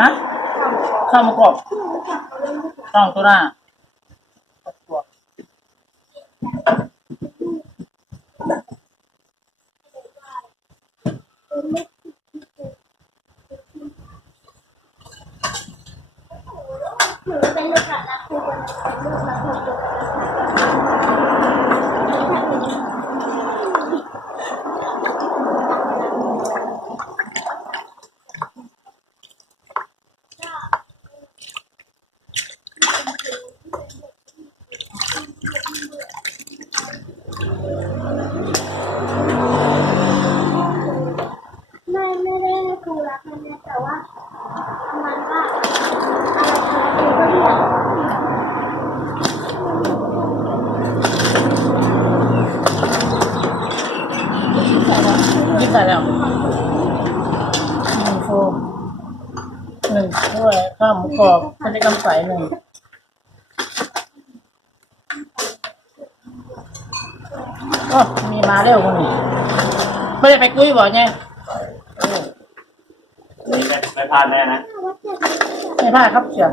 ฮะข้าวหมูกรอบต้องตัวหน้าเป็นลูกค้ารักคุณเป็นลูกรักคุณไม่ได้ครูรักมันนะแต่ว่ามันว่าอะไรครูก็เรียกยิบใส่แล้ว1 โฟม 1 ถ้วยข้าวหมูกรอบทะเลกำใส 1โอ้มีมาเร็วคนนี้ไม่ได้ไปกุ้ยบ่ไงนี่ไม่พลาดแน่นะไม่พลาดครับเชียว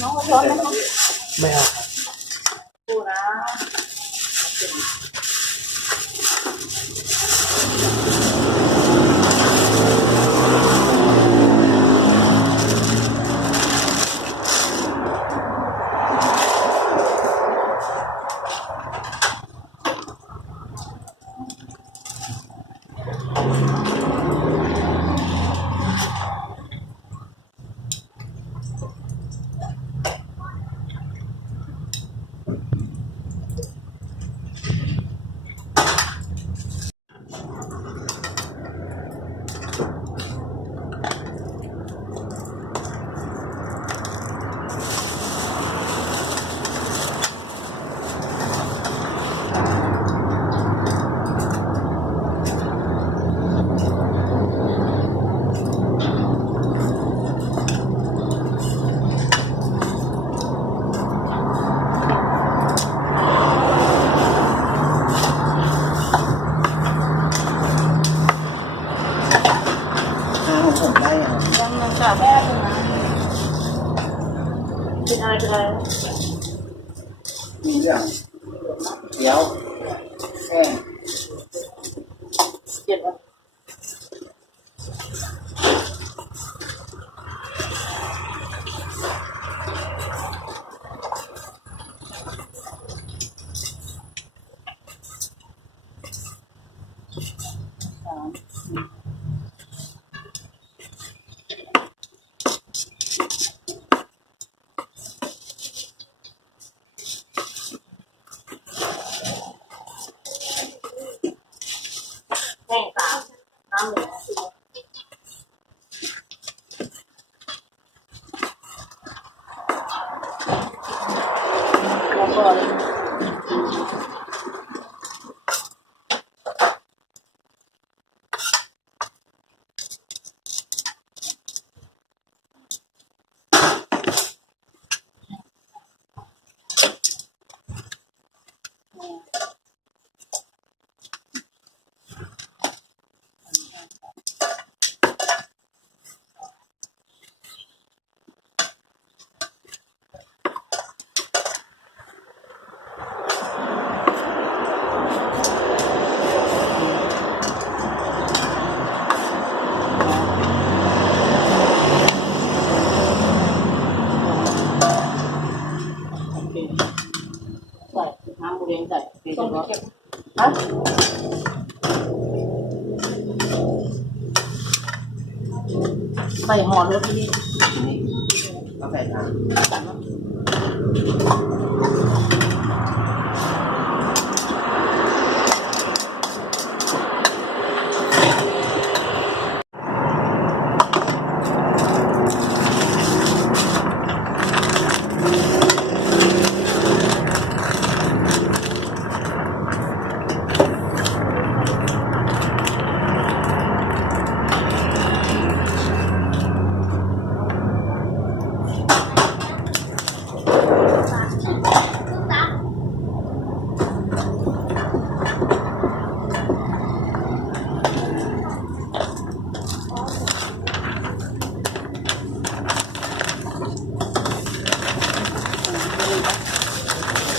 น้องร้อนไหมคะไม่เอาดูนะยังจับแม่เลยนะกินอะไรกินอะไรมีเรื่องเดี๋ยวแห้งเจ็บอ่ะแห้งตามน้ำเหลืองแล้วก็ใส่น้ำบุเรงใส่ไปจนร้อนฮะใส่ห่อรถที่นี่ กาแฟ ใส่ถัง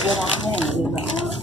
เวลาแห้งเลยแบบ